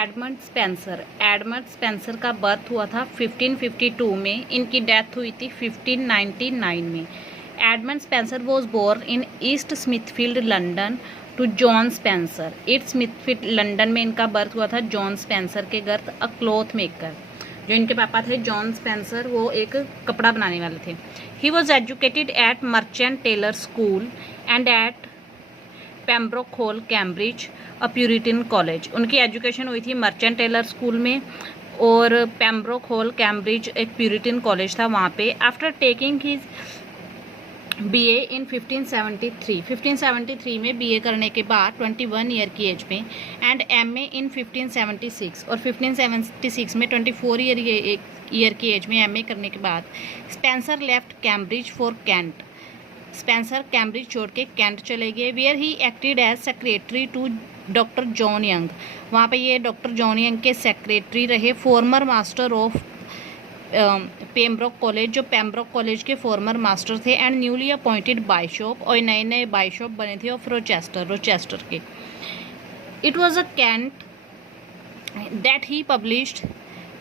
Edmund Spenser. Edmund Spenser का birth हुआ था 1552 में, इनकी डेथ हुई थी 1599 में। Edmund Spenser was born in East Smithfield London to John Spenser. East Smithfield London में इनका बर्थ हुआ था जॉन स्पेंसर के घर, अ क्लॉथ मेकर। जो इनके पापा थे जॉन स्पेंसर, वो एक कपड़ा बनाने वाले थे। He was educated at Merchant Taylor school and at Pembroke Hall Cambridge, a Puritan college. उनकी एजुकेशन हुई थी मर्चेंट टेलर स्कूल में और पेम्ब्रोक हॉल कैम्ब्रिज एक प्यूरिटन कॉलेज था वहाँ पे। After taking his BA in 1573 में बीए करने के बाद 21 ईयर की एज में, एंड एमए इन 1576 और 1576 में 24 ईयर की एज में एमए करने के बाद Spenser left Cambridge for Kent. Spenser Cambridge छोड़ के कैंट चले गए, where he acted as secretary to doctor John Young. वहाँ पे ये डॉक्टर जॉन यंग के सेक्रेटरी रहे। Former master of Pembroke college, जो पेम्ब्रोक कॉलेज के फॉर्मर मास्टर थे, एंड न्यूली अपॉइंटेड बाइशॉप, और नए नए बाइशॉप बने थे ऑफ रोचेस्टर के। It was a Kent that he published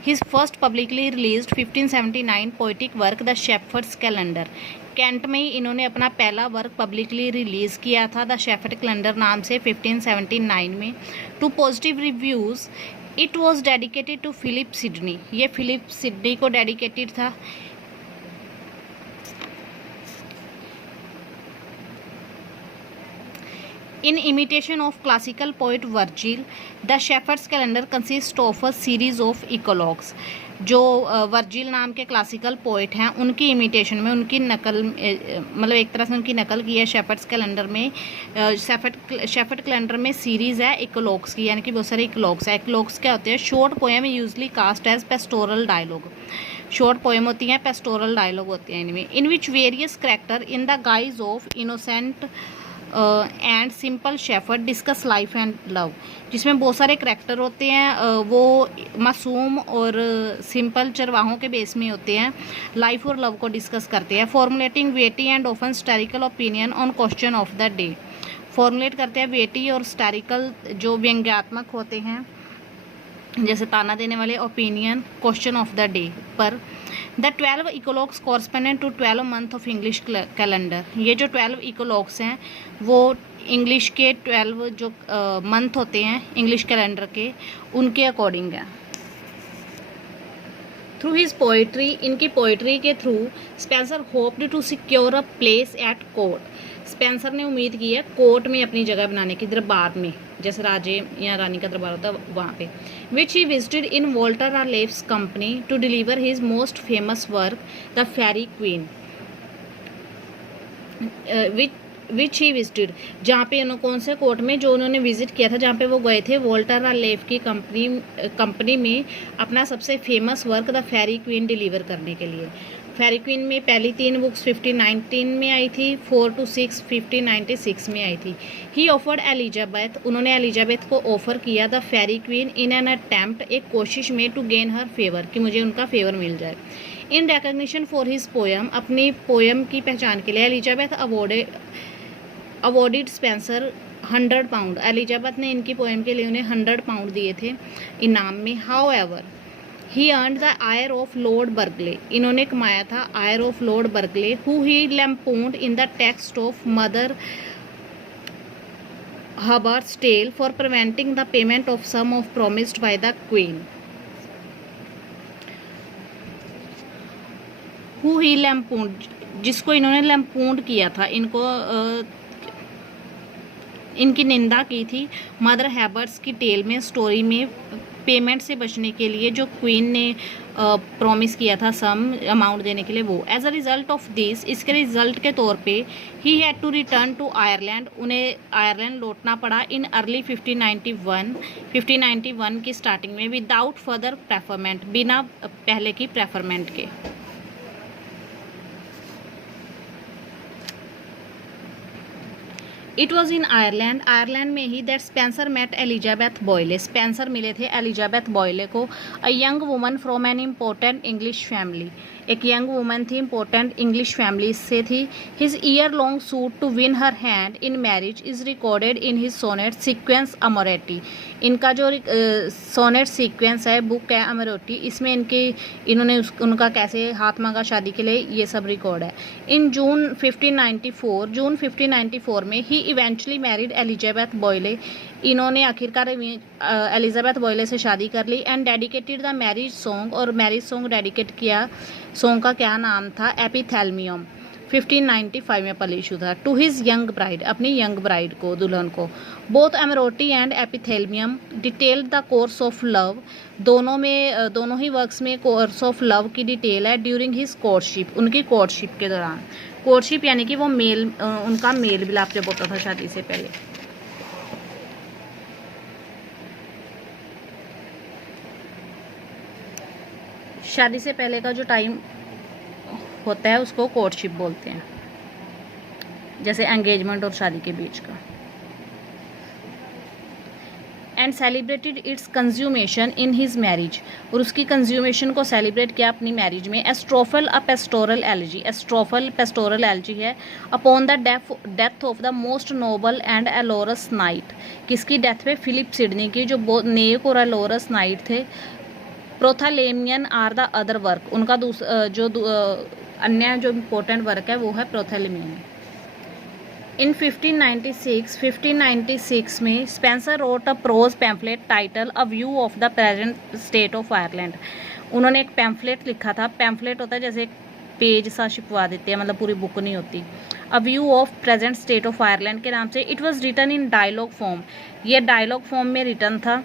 his first publicly released 1579 poetic work the Shepherd's Calendar. Kent में ही इन्होंने अपना पहला वर्क पब्लिकली रिलीज़ किया था द शेफर्ड कैलेंडर नाम से 1579 में। To positive reviews it was dedicated to Philip Sidney. ये फिलिप सिडनी को डेडिकेटेड था। In imitation of classical poet Virgil, the Shepherd's Calendar consists of a series of eclogues। जो Virgil नाम के classical poet हैं उनकी इमिटेशन में, उनकी नकल, मतलब एक तरह से उनकी नकल की है शेफर्ड्स कैलेंडर में। शेफर्ड कैलेंडर में सीरीज़ है इकोलॉग्स की, यानी कि बहुत सारे इकोलॉग्स है। इकोलॉग्स क्या होते हैं? Short poem usually cast as pastoral dialogue. Short poem होती हैं, पेस्टोरल डायलॉग होते हैं इनमें। In which various characters in the guise of innocent and simple shepherd discuss life and love. जिसमें बहुत सारे करैक्टर होते हैं, वो मासूम और सिंपल चरवाहों के बेस में होते हैं, लाइफ और लव को डिस्कस करते हैं। Formulating witty and often satirical opinion on question of the day. Formulate करते हैं वेटी और स्टैरिकल, जो व्यंग्यात्मक होते हैं, जैसे ताना देने वाले, opinion question of the day पर। The 12 eclogues correspondent to 12 month of English calendar. ये जो 12 इकोलॉग्स हैं वो इंग्लिश के 12 जो मंथ होते हैं इंग्लिश कैलेंडर के, उनके अकॉर्डिंग है। थ्रू हिज पोइट्री, इनकी पोइट्री के through Spenser hoped to secure a place at court. Spenser ने उम्मीद की है कोर्ट में अपनी जगह बनाने की, दरबार में, जैसे राजे या रानी का दरबार होता है वहाँ पे। Which he visited in Walter Raleigh's company to deliver his most famous work the Faerie Queene. Which he visited, जहाँ पे उन्होंने कौन से कोर्ट में जो उन्होंने विजिट किया था, जहाँ पे वो गए थे वॉल्टर रालेफ की कंपनी में अपना सबसे famous work the Faerie Queene deliver करने के लिए। फेरी क्वीन में पहली 3 बुक्स 1519 में आई थी, 4 to 6 1596 में आई थी। ही ऑफर्ड एलिजाबेथ, उन्होंने एलिजाबेथ को ऑफर किया the Faerie Queene in an attempt, एक कोशिश में, टू गेन हर फेवर, कि मुझे उनका फेवर मिल जाए। इन रिकग्निशन फॉर हिज पोएम, अपनी पोएम की पहचान के लिए Elizabeth awarded Spencer 100 pound. Elizabeth ने इनकी पोएम के लिए उन्हें 100 पाउंड दिए थे इनाम में। However he earned the ire of Lord Burghley, इन्होंने कमाया था ire of Lord Burghley, who he lampooned in the text of Mother Hubberd's Tale for preventing the payment of some of promised by the queen. Who he lampooned, जिसको इन्होंने लैम्पून्ड किया था, इनकी निंदा की थी मदर हैबर्ट्स की टेल में, स्टोरी में, पेमेंट से बचने के लिए जो क्वीन ने प्रॉमिस किया था सम अमाउंट देने के लिए, वो। As a result of this, इसके रिजल्ट के तौर पे, he had to return to Ireland, उन्हें आयरलैंड लौटना पड़ा इन अर्ली 1591 की स्टार्टिंग में, विदाउट फर्दर प्रेफरमेंट, बिना पहले की प्रेफरमेंट के। It was in Ireland, Ireland में ही that Spenser met Elizabeth Boyle, Spenser मिले थे एलिजाबेथ बॉयले को, a young woman from an important English family, एक यंग वुमन थी, इम्पोर्टेंट इंग्लिश फैमिली से थी। His year long suit to win her hand in marriage is recorded in his sonnet sequence Amoretti. इनका जो sonnet sequence है, book है अमोरेटी, इसमें इन्होंने उनका कैसे हाथ मांगा शादी के लिए, ये सब रिकॉर्ड है। इन जून 1594 में he eventually married Elizabeth Boyle. इन्होंने आखिरकार एलिजाबेथ बॉयले से शादी कर ली। And dedicated the marriage song, और मैरिज सॉन्ग डेडिकेट किया। सॉन्ग का क्या नाम था? एपिथेल्मियम। 1595 में पब्लिश हुआ था। टू हिज यंग ब्राइड, अपनी यंग ब्राइड को, दुल्हन को। Both Amoretti and Epithalamion detailed the course of love. दोनों ही वर्क्स में कोर्स ऑफ लव की डिटेल है। ड्यूरिंग हिज कोर्टशिप, उनकी कोर्टशिप के दौरान। कोर्टशिप यानी कि वो उनका मेल मिलाप जब होता था शादी से पहले। शादी से पहले का जो टाइम होता है उसको कोर्टशिप बोलते हैं, जैसे एंगेजमेंट और शादी के बीच का। And celebrated its consummation in his marriage, और उसकी कंज्यूमेशन को सेलिब्रेट किया अपनी मैरिज में। Astrophel a pastoral elegy, Astrophel pastoral elegy है। Upon the death of the most noble and valorous knight, किसकी डेथ पे? फिलिप सिडनी की, जो नेक और एलोरस नाइट थे। Prothalamion are the other work, उनका अन्य जो इम्पोर्टेंट वर्क है वो है प्रोथालेमियन। इन 1596 में Spenser wrote a prose pamphlet title a view of the present state of Ireland. उन्होंने एक पैम्फलेट लिखा था। पैम्फलेट होता है जैसे एक पेज सा छिपवा देते हैं, मतलब पूरी बुक नहीं होती। A view of present state of Ireland के नाम से। It was written in dialogue form, ये डायलॉग फॉर्म में रिटन था।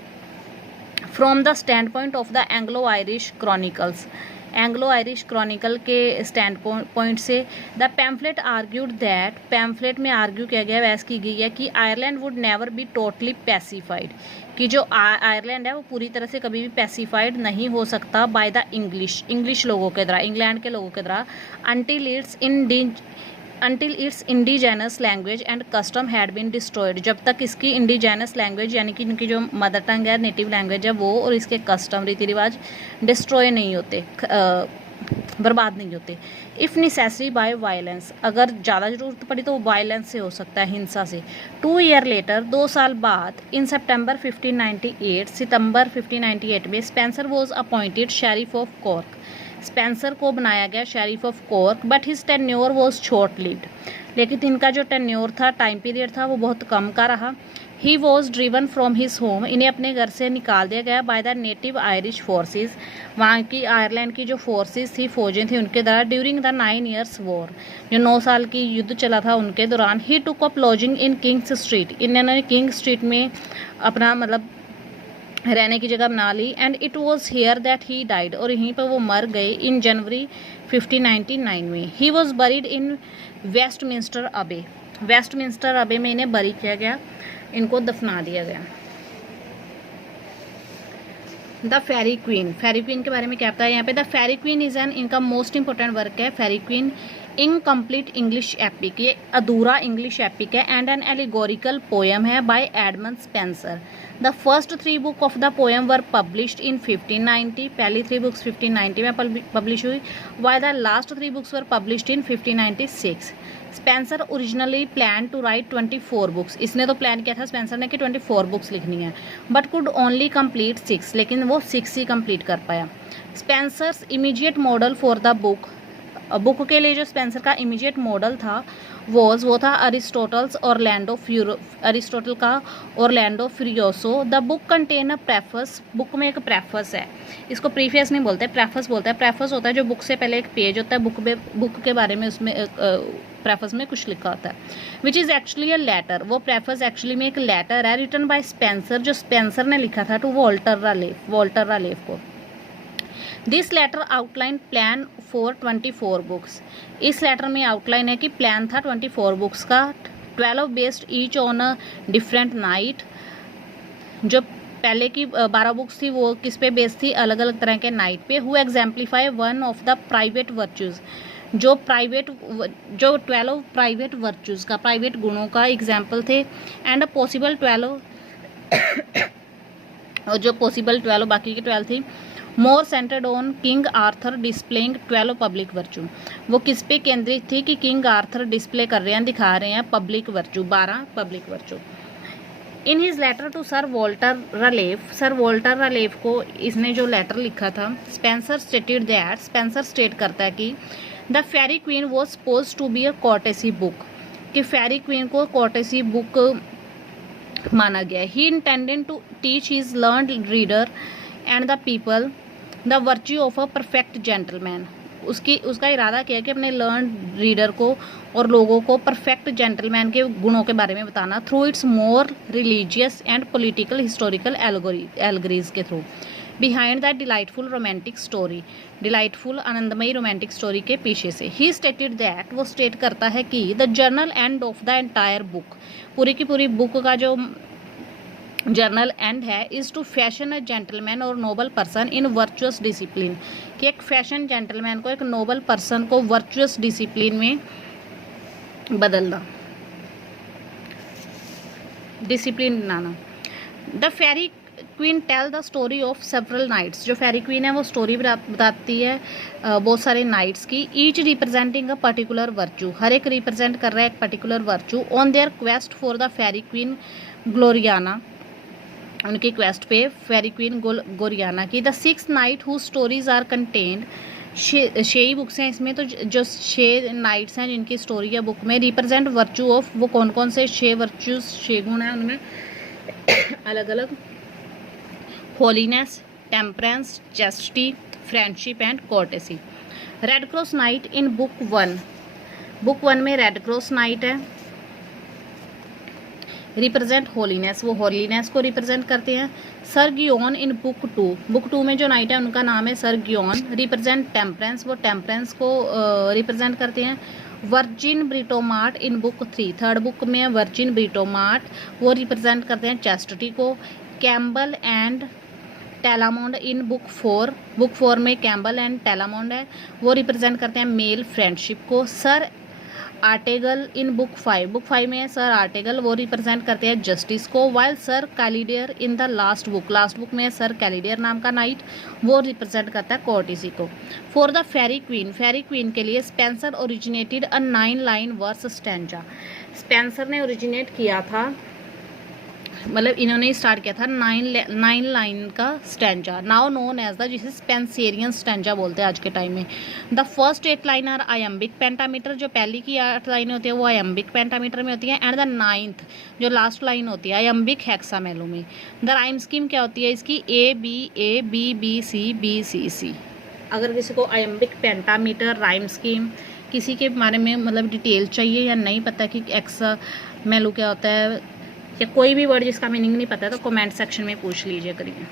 From the stand point of the Anglo Irish chronicles, Anglo Irish chronicle के स्टैंड पॉइंट से। The pamphlet argued that, pamphlet में argue किया गया, बहस की गई है कि Ireland would never be totally pacified, कि जो आयरलैंड है वो पूरी तरह से कभी भी पैसिफाइड नहीं हो सकता बाय द इंग्लिश लोगों के द्वारा, इंग्लैंड के लोगों के द्वारा। until its indigenous language and custom had been destroyed, जब तक इसकी इंडिजेनस लैंग्वेज यानी कि इनकी जो मदर टंग है, नेटिव लैंग्वेज है वो, और इसके कस्टम रीति रिवाज डिस्ट्रॉय नहीं होते, बर्बाद नहीं होते। इफ़ नेसेसरी बाय वायलेंस, अगर ज़्यादा ज़रूरत पड़ी तो वायलेंस से हो सकता है, हिंसा से। 2 ईयर लेटर, 2 साल बाद, इन सितंबर 1598 में Spencer was appointed sheriff of cork, Spencer को बनाया गया sheriff of cork. But his tenure was short lived, लेकिन इनका जो टेन्योर था, टाइम पीरियड था, वो बहुत कम का रहा। He was driven from his home, इन्हें अपने घर से निकाल दिया गया by the native Irish forces, वहाँ की आयरलैंड की जो फोर्सेज थी, फौजें थी उनके द्वारा। ड्यूरिंग द 9 ईयर्स वॉर, जो 9 साल की युद्ध चला था उनके दौरान। He took up lodging in King's Street, इन्होंने किंग स्ट्रीट में अपना मतलब रहने की जगह बना ली। And it was here that he died, और यहीं पर वो मर गए इन जनवरी 1599 में। He was buried in Westminster अबे, वेस्टमिंस्टर अबे में इन्हें बरी किया गया, इनको दफना दिया गया। The Faerie Queene, Faerie Queene के बारे में क्या पता है यहाँ पे? The Faerie Queene is an, इनका मोस्ट इंपॉर्टेंट वर्क है Faerie Queene. Incomplete English epic, ये अधूरा इंग्लिश एपिक है। एंड एन एलिगोरिकल पोएम है by Edmund Spenser. The first 3 book of the poem were published in 1590, पहली 3 books 1590 में publish हुई। Why the last 3 books were published in 1596। Spenser originally plan to write 24 books, इसने तो plan किया था Spencer ने कि 24 बुक्स लिखनी है, बट कुड ओनली कंप्लीट 6, लेकिन वो 6 ही कंप्लीट कर पाया। Spencer's immediate model for the book के लिए जो स्पेंसर का इमीडिएट मॉडल था वो था अरिस्टोटल का Orlando Furioso. The book contain a preface, book में एक प्रेफस है, इसको प्रीफेस नहीं बोलते, प्रेफस बोलते हैं। प्रेफस होता है जो बुक से पहले एक पेज होता है, बुक के बारे में उसमें प्रेफस में कुछ लिखा होता है, which is actually a letter. वो प्रेफस एक्चुअली में एक लेटर है, रिटन बाय स्पेंसर, जो स्पेंसर ने लिखा था टू वॉल्टर रालेफ को। This letter outline plan for 24 books, इस लेटर में आउटलाइन है कि प्लान था 24 बुक्स का। 12 based each on a different knight, जो पहले की 12 बुक्स थी वो किस पे बेस्ड थी? अलग अलग तरह के नाइट पे। Who exemplify one of the private virtues, जो 12 प्राइवेट वर्च्यूज़ का, प्राइवेट गुणों का एग्जाम्पल थे। एंड पॉसिबल 12 और जो पॉसिबल 12 बाकी की 12 थी more centred on King Arthur displaying 12 public virtue. वो किस पे केंद्रित थी कि किंग आर्थर डिस्प्ले कर रहे हैं, दिखा रहे हैं public virtue, 12 public virtue. In his letter to Sir Walter Raleigh, Sir Walter Raleigh को इसने जो लेटर लिखा था, Spenser stated that, Spenser state करता है कि the Faerie Queene was suppose to be a courtesy book, कि फेरी क्वीन को कॉर्टेसी बुक माना गया। He intended to teach his learned reader and the people the virtue of a perfect gentleman, उसका इरादा किया कि अपने लर्न रीडर को और लोगों को परफेक्ट जेंटलमैन के गुणों के बारे में बताना, through its more religious and political historical allegories के through, behind that delightful romantic story, delightful आनंदमयी रोमांटिक स्टोरी के पीछे से। ही स्टेटेड दैट, वो स्टेट करता है कि the general end of the entire book, पूरी की पूरी बुक का जो जर्नल एंड है, is to fashion a gentleman or noble person in virtuous discipline, कि एक फैशन जेंटलमैन को, एक नोबल पर्सन को वर्चुअस डिसिप्लिन में बदलना, डिसिप्लिन बनाना। The Faerie Queene tell the story of several knights, जो फेरी क्वीन है वो स्टोरी बताती है बहुत सारे नाइट्स की, each representing a particular virtue, हर एक रिप्रेजेंट कर रहा है एक particular virtue. On their quest for the Faerie Queene Gloriana, उनकी क्वेस्ट पे फेरी क्वीन गोरियाना की। The 6th knight who stories are contained, 6 books हैं इसमें, तो जो 6 नाइट्स हैं जिनकी स्टोरी है बुक में, रिप्रेजेंट वर्चू ऑफ, वो कौन कौन से 6 वर्चूज, 6 गुण हैं उनमें अलग अलग, holiness, temperance, chastity, friendship and courtesy. Red cross knight in book 1, book 1 में रेड क्रॉस नाइट है, रिप्रेजेंट होलीनेस, वो होलीनेस को रिप्रेजेंट करते हैं। Sir Guyon in book 2, book 2 में जो नाइट है उनका नाम है सर गियोन, रिप्रेजेंट टेम्परेंस, वो टेम्परेंस को रिप्रेजेंट करते हैं। Virgin Britomart in book 3, third book में वर्जिन ब्रिटोमार्ट, वो रिप्रेजेंट करते हैं चैस्टिटी को। Cambel and Telamond in book 4, book 4 में कैम्बल एंड टेलामोंड है, वो रिप्रेजेंट करते हैं मेल फ्रेंडशिप को। सर आर्टेगल इन बुक 5, बुक 5 में सर आर्टेगल, वो रिप्रेजेंट करते हैं जस्टिस को। While sir Calidore in the last book, last book में सर कैलिडियर नाम का नाइट, वो रिप्रेजेंट करता है कोर्टेसी को। For the Faerie Queene, Faerie Queene के लिए Spenser originated a 9 line verse stanza, Spenser ने ओरिजिनेट किया था, मतलब इन्होंने स्टार्ट किया था 9 लाइन का stanza, now known as the, जिसे स्पेंसेरियन स्टैंजा बोलते हैं आज के टाइम में। The first 8 line are iambic pentameter, जो पहली की 8 लाइनें होती है वो आयम्बिक पेंटामीटर में होती है। एंड द 9th जो लास्ट लाइन होती है आयम्बिक हेक्सामेलो में। द राइम स्कीम क्या होती है इसकी, A B B C B C C। अगर किसी को आयम्बिक पेंटामीटर, राइम स्कीम, किसी के बारे में मतलब डिटेल चाहिए या नहीं पता कि हेक्सामेलो क्या होता है, या कोई भी वर्ड जिसका मीनिंग नहीं पता है, तो कमेंट सेक्शन में पूछ लीजिए करिए।